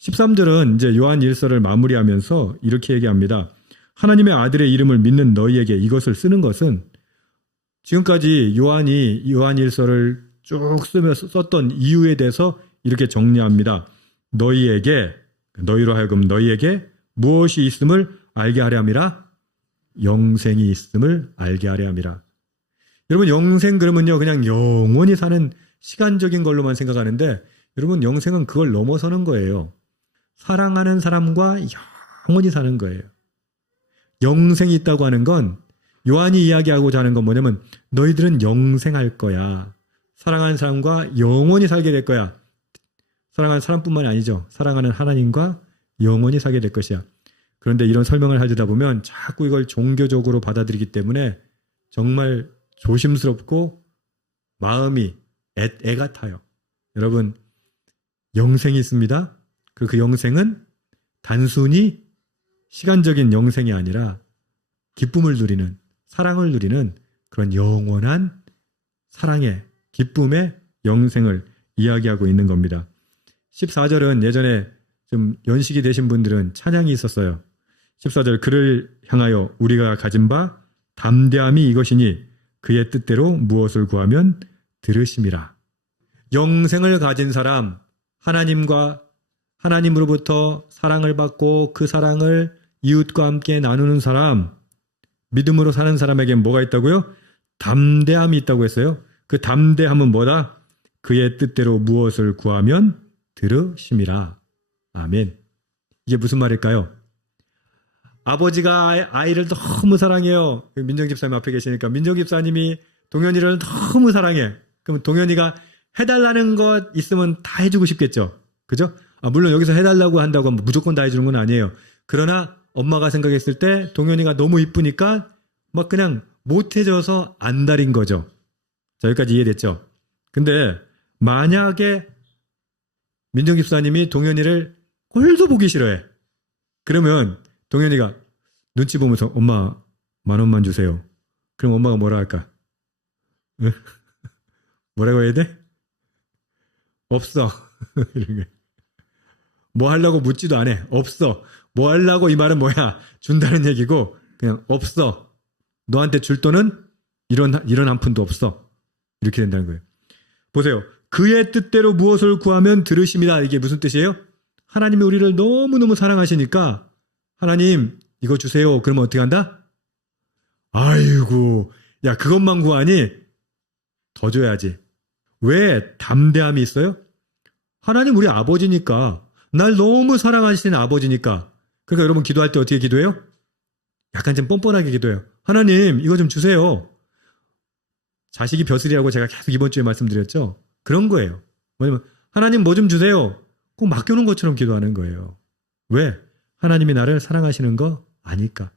13절은 이제 요한 1서를 마무리하면서 이렇게 얘기합니다. 하나님의 아들의 이름을 믿는 너희에게 이것을 쓰는 것은 지금까지 요한이 요한 1서를 쭉 쓰면서 썼던 이유에 대해서 이렇게 정리합니다. 너희에게, 너희로 하여금 너희에게 무엇이 있음을 알게 하려 함이라? 영생이 있음을 알게 하려 함이라. 여러분, 영생 그러면요, 그냥 영원히 사는 시간적인 걸로만 생각하는데, 여러분, 영생은 그걸 넘어서는 거예요. 사랑하는 사람과 영원히 사는 거예요. 영생이 있다고 하는 건, 요한이 이야기하고자 하는 건 뭐냐면, 너희들은 영생할 거야. 사랑하는 사람과 영원히 살게 될 거야. 사랑하는 사람뿐만이 아니죠. 사랑하는 하나님과 영원히 살게 될 것이야. 그런데 이런 설명을 하려다 보면 자꾸 이걸 종교적으로 받아들이기 때문에 정말 조심스럽고 마음이 애가 타요. 여러분, 영생이 있습니다. 그리고 그 영생은 단순히 시간적인 영생이 아니라 기쁨을 누리는, 사랑을 누리는 그런 영원한 사랑의, 기쁨의 영생을 이야기하고 있는 겁니다. 14절은 예전에 좀 연식이 되신 분들은 찬양이 있었어요. 14절, 그를 향하여 우리가 가진 바 담대함이 이것이니 그의 뜻대로 무엇을 구하면 들으심이라. 영생을 가진 사람, 하나님으로부터 사랑을 받고 그 사랑을 이웃과 함께 나누는 사람, 믿음으로 사는 사람에게 뭐가 있다고요? 담대함이 있다고 했어요. 그 담대함은 뭐다? 그의 뜻대로 무엇을 구하면 들으심이라. 아멘. 이게 무슨 말일까요? 아버지가 아이를 너무 사랑해요. 민정 집사님 앞에 계시니까 민정 집사님이 동현이를 너무 사랑해. 그럼 동현이가 해달라는 것 있으면 다 해주고 싶겠죠. 그죠? 물론 여기서 해달라고 한다고 무조건 다 해주는 건 아니에요. 그러나 엄마가 생각했을 때 동현이가 너무 이쁘니까 막 그냥 못해줘서 안달인 거죠. 자, 여기까지 이해됐죠? 근데 만약에 민정 집사님이 동현이를 꼴도 보기 싫어해. 그러면 동현이가 눈치 보면서 엄마 10,000원만 주세요. 그럼 엄마가 뭐라 할까? 뭐라고 해야 돼? 없어. 뭐 하려고 묻지도 않아. 없어. 뭐 하려고 이 말은 뭐야? 준다는 얘기고 그냥 없어. 너한테 줄 돈은 이런 한 푼도 없어. 이렇게 된다는 거예요. 보세요. 그의 뜻대로 무엇을 구하면 들으심이다. 이게 무슨 뜻이에요? 하나님이 우리를 너무너무 사랑하시니까 하나님 이거 주세요. 그러면 어떻게 한다? 아이고, 야 그것만 구하니 더 줘야지. 왜? 담대함이 있어요? 하나님 우리 아버지니까, 날 너무 사랑하시는 아버지니까. 그러니까 여러분 기도할 때 어떻게 기도해요? 약간 좀 뻔뻔하게 기도해요. 하나님 이거 좀 주세요. 자식이 벼슬이라고 제가 계속 이번 주에 말씀드렸죠. 그런 거예요. 뭐냐면 하나님 뭐 좀 주세요. 꼭 맡겨놓은 것처럼 기도하는 거예요. 왜? 하나님이 나를 사랑하시는 거 아니까.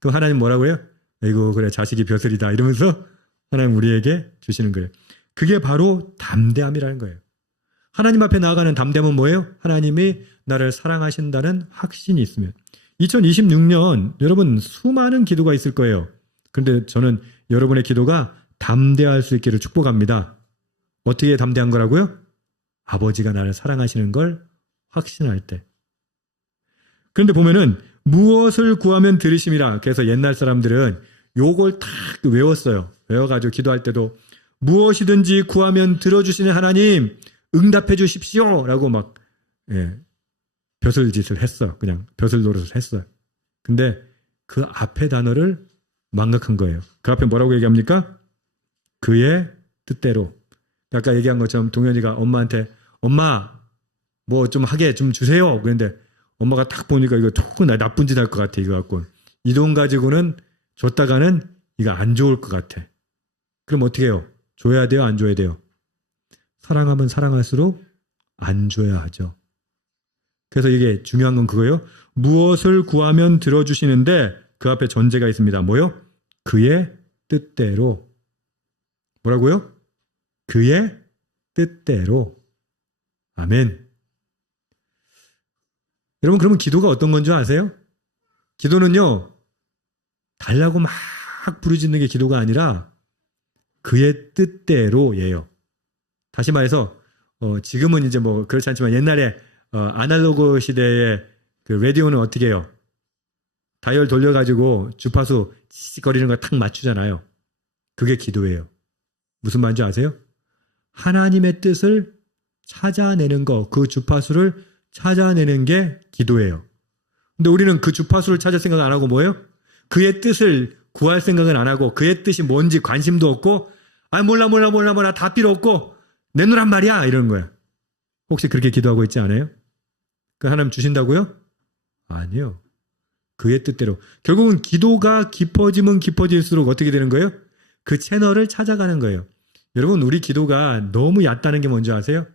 그럼 하나님 뭐라고 해요? 이거 그래 자식이 벼슬이다 이러면서 하나님 우리에게 주시는 거예요. 그게 바로 담대함이라는 거예요. 하나님 앞에 나아가는 담대함은 뭐예요? 하나님이 나를 사랑하신다는 확신이 있으면. 2026년 여러분 수많은 기도가 있을 거예요. 그런데 저는 여러분의 기도가 담대할 수 있기를 축복합니다. 어떻게 담대한 거라고요? 아버지가 나를 사랑하시는 걸 확신할 때. 그런데 보면은 무엇을 구하면 들으심이라. 그래서 옛날 사람들은 요걸 딱 외웠어요. 외워가지고 기도할 때도 무엇이든지 구하면 들어주시는 하나님 응답해 주십시오 라고 막 벼슬짓을 했어. 그냥 벼슬 노릇을 했어요. 근데 그 앞에 단어를 망각한 거예요. 그 앞에 뭐라고 얘기합니까? 그의 뜻대로. 아까 얘기한 것처럼 동현이가 엄마한테 엄마 뭐 좀 하게 좀 주세요. 그런데 엄마가 딱 보니까 이거 조금 나쁜 짓 할 것 같아. 이거 갖고 이 돈 가지고는 줬다가는 이거 안 좋을 것 같아. 그럼 어떻게 해요? 줘야 돼요? 안 줘야 돼요? 사랑하면 사랑할수록 안 줘야 하죠. 그래서 이게 중요한 건 그거예요. 무엇을 구하면 들어주시는데 그 앞에 전제가 있습니다. 뭐요? 그의 뜻대로. 뭐라고요? 그의 뜻대로. 아멘. 여러분 그러면 기도가 어떤 건 줄 아세요? 기도는요. 달라고 막 부르짖는 게 기도가 아니라 그의 뜻대로예요. 다시 말해서 지금은 이제 뭐 그렇지 않지만 옛날에 아날로그 시대의 그 라디오는 어떻게 해요? 다이얼 돌려가지고 주파수 찌직거리는 거 탁 맞추잖아요. 그게 기도예요. 무슨 말인지 아세요? 하나님의 뜻을 찾아내는 거, 그 주파수를 찾아내는 게 기도예요. 근데 우리는 그 주파수를 찾을 생각 안 하고 뭐예요? 그의 뜻을 구할 생각은 안 하고 그의 뜻이 뭔지 관심도 없고 몰라 다 필요 없고 내놓으란 말이야 이러는 거야. 혹시 그렇게 기도하고 있지 않아요? 그 하나님 주신다고요? 아니요. 그의 뜻대로. 결국은 기도가 깊어지면 깊어질수록 어떻게 되는 거예요? 그 채널을 찾아가는 거예요. 여러분 우리 기도가 너무 얕다는 게 뭔지 아세요?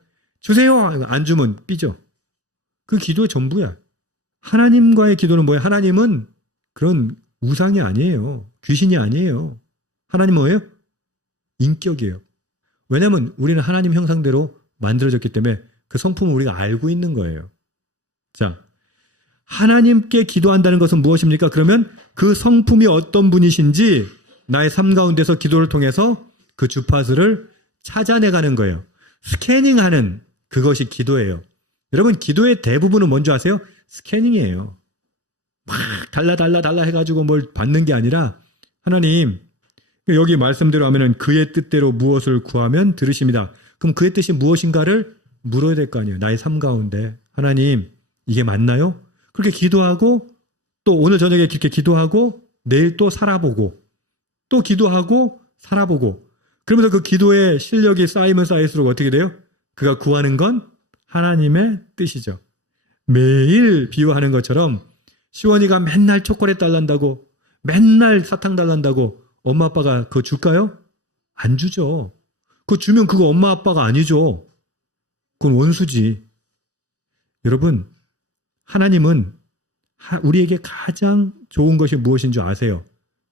주세요! 안 주면 삐져. 그 기도의 전부야. 하나님과의 기도는 뭐예요? 하나님은 그런 우상이 아니에요. 귀신이 아니에요. 하나님 뭐예요? 인격이에요. 왜냐하면 우리는 하나님 형상대로 만들어졌기 때문에 그 성품을 우리가 알고 있는 거예요. 자, 하나님께 기도한다는 것은 무엇입니까? 그러면 그 성품이 어떤 분이신지 나의 삶 가운데서 기도를 통해서 그 주파수를 찾아내가는 거예요. 스캐닝하는 그것이 기도예요. 여러분 기도의 대부분은 뭔지 아세요? 스캐닝이에요. 막 달라 해가지고 뭘 받는 게 아니라 하나님 여기 말씀대로 하면은 그의 뜻대로 무엇을 구하면 들으십니다. 그럼 그의 뜻이 무엇인가를 물어야 될 거 아니에요. 나의 삶 가운데 하나님 이게 맞나요? 그렇게 기도하고 또 오늘 저녁에 그렇게 기도하고 내일 또 살아보고 또 기도하고 살아보고 그러면서 그 기도의 실력이 쌓이면 쌓일수록 어떻게 돼요? 그가 구하는 건 하나님의 뜻이죠. 매일 비유하는 것처럼 시원이가 맨날 초콜릿 달란다고 맨날 사탕 달란다고 엄마 아빠가 그거 줄까요? 안 주죠. 그거 주면 그거 엄마 아빠가 아니죠. 그건 원수지. 여러분 하나님은 우리에게 가장 좋은 것이 무엇인 줄 아세요.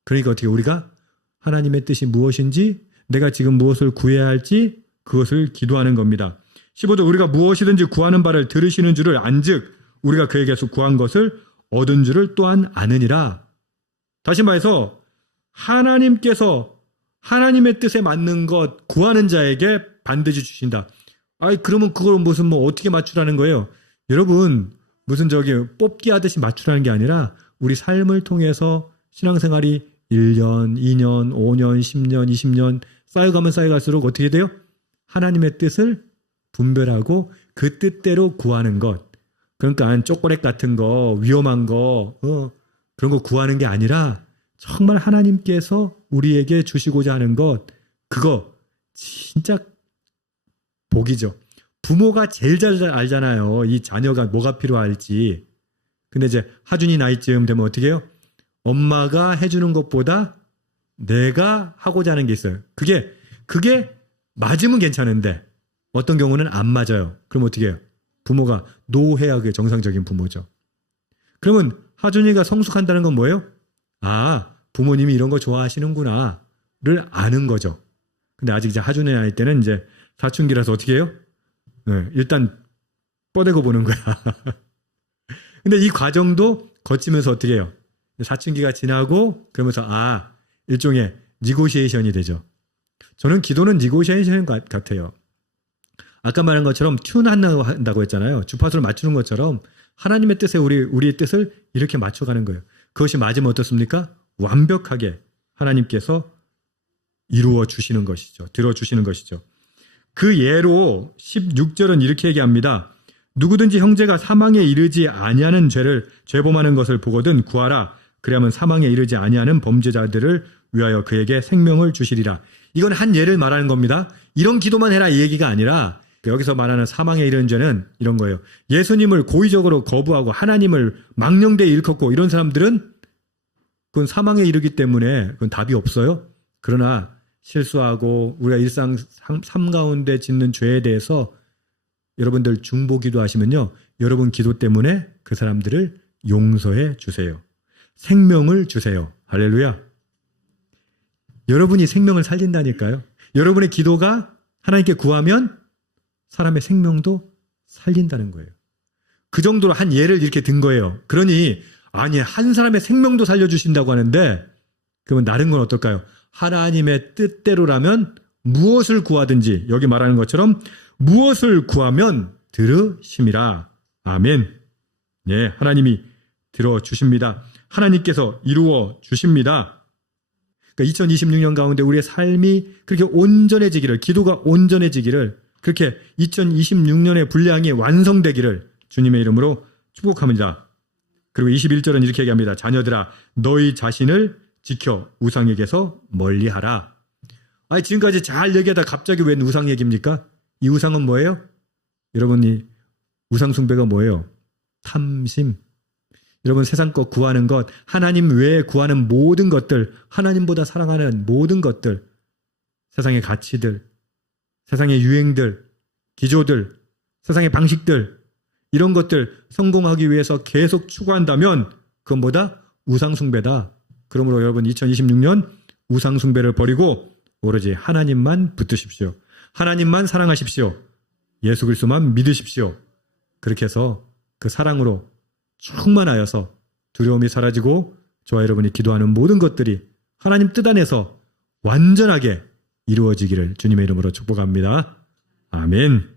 그러니까 어떻게 우리가 하나님의 뜻이 무엇인지 내가 지금 무엇을 구해야 할지 그것을 기도하는 겁니다. 15절 우리가 무엇이든지 구하는 바를 들으시는 줄을 안즉 우리가 그에게서 구한 것을 얻은 줄을 또한 아느니라. 다시 말해서 하나님께서 하나님의 뜻에 맞는 것 구하는 자에게 반드시 주신다. 그러면 그걸 무슨 어떻게 맞추라는 거예요? 여러분 무슨 뽑기 하듯이 맞추라는 게 아니라 우리 삶을 통해서 신앙생활이 1년, 2년, 5년, 10년, 20년 쌓여가면 쌓여갈수록 어떻게 돼요? 하나님의 뜻을 분별하고 그 뜻대로 구하는 것. 그러니까 초콜릿 같은 거, 위험한 거, 그런 거 구하는 게 아니라 정말 하나님께서 우리에게 주시고자 하는 것, 그거 진짜 복이죠. 부모가 제일 잘 알잖아요. 이 자녀가 뭐가 필요할지. 근데 이제 하준이 나이쯤 되면 어떻게 해요? 엄마가 해주는 것보다 내가 하고자 하는 게 있어요. 그게 맞으면 괜찮은데 어떤 경우는 안 맞아요. 그럼 어떻게 해요? 부모가 노해야 그게 정상적인 부모죠. 그러면 하준이가 성숙한다는 건 뭐예요? 부모님이 이런 거 좋아하시는구나를 아는 거죠. 근데 아직 이제 하준이 나이 때는 이제 사춘기라서 어떻게 해요? 일단 뻗대고 보는 거야. 근데 이 과정도 거치면서 어떻게 해요? 사춘기가 지나고 그러면서 일종의 니고시에이션이 되죠. 저는 기도는 니고시에이션 같아요. 아까 말한 것처럼 튠한다고 했잖아요. 주파수를 맞추는 것처럼 하나님의 뜻에 우리의 뜻을 이렇게 맞춰가는 거예요. 그것이 맞으면 어떻습니까? 완벽하게 하나님께서 이루어 주시는 것이죠. 들어주시는 것이죠. 그 예로 16절은 이렇게 얘기합니다. 누구든지 형제가 사망에 이르지 아니하는 죄범하는 것을 보거든 구하라. 그리하면 사망에 이르지 아니하는 범죄자들을 위하여 그에게 생명을 주시리라. 이건 한 예를 말하는 겁니다. 이런 기도만 해라 이 얘기가 아니라 여기서 말하는 사망에 이르는 죄는 이런 거예요. 예수님을 고의적으로 거부하고 하나님을 망령되이 일컫고 이런 사람들은 그건 사망에 이르기 때문에 그건 답이 없어요. 그러나 실수하고 우리가 일상 삶 가운데 짓는 죄에 대해서 여러분들 중보기도 하시면요. 여러분 기도 때문에 그 사람들을 용서해 주세요. 생명을 주세요. 할렐루야. 여러분이 생명을 살린다니까요. 여러분의 기도가 하나님께 구하면 사람의 생명도 살린다는 거예요. 그 정도로 한 예를 이렇게 든 거예요. 그러니 한 사람의 생명도 살려주신다고 하는데 그러면 다른 건 어떨까요? 하나님의 뜻대로라면 무엇을 구하든지 여기 말하는 것처럼 무엇을 구하면 들으심이라. 아멘. 네, 하나님이 들어주십니다. 하나님께서 이루어 주십니다. 그러니까 2026년 가운데 우리의 삶이 그렇게 온전해지기를, 기도가 온전해지기를, 그렇게 2026년의 분량이 완성되기를 주님의 이름으로 축복합니다. 그리고 21절은 이렇게 얘기합니다. 자녀들아, 너희 자신을 지켜 우상에게서 멀리하라. 아니, 지금까지 잘 얘기하다 갑자기 웬 우상 얘기입니까? 이 우상은 뭐예요? 여러분이 우상 숭배가 뭐예요? 탐심. 여러분, 세상 것 구하는 것, 하나님 외에 구하는 모든 것들, 하나님보다 사랑하는 모든 것들, 세상의 가치들, 세상의 유행들, 기조들, 세상의 방식들, 이런 것들 성공하기 위해서 계속 추구한다면 그건 뭐다? 우상 숭배다. 그러므로 여러분 2026년 우상 숭배를 버리고 오로지 하나님만 붙드십시오. 하나님만 사랑하십시오. 예수 그리스도만 믿으십시오. 그렇게 해서 그 사랑으로 충만하여서 두려움이 사라지고 저와 여러분이 기도하는 모든 것들이 하나님 뜻 안에서 완전하게 이루어지기를 주님의 이름으로 축복합니다. 아멘.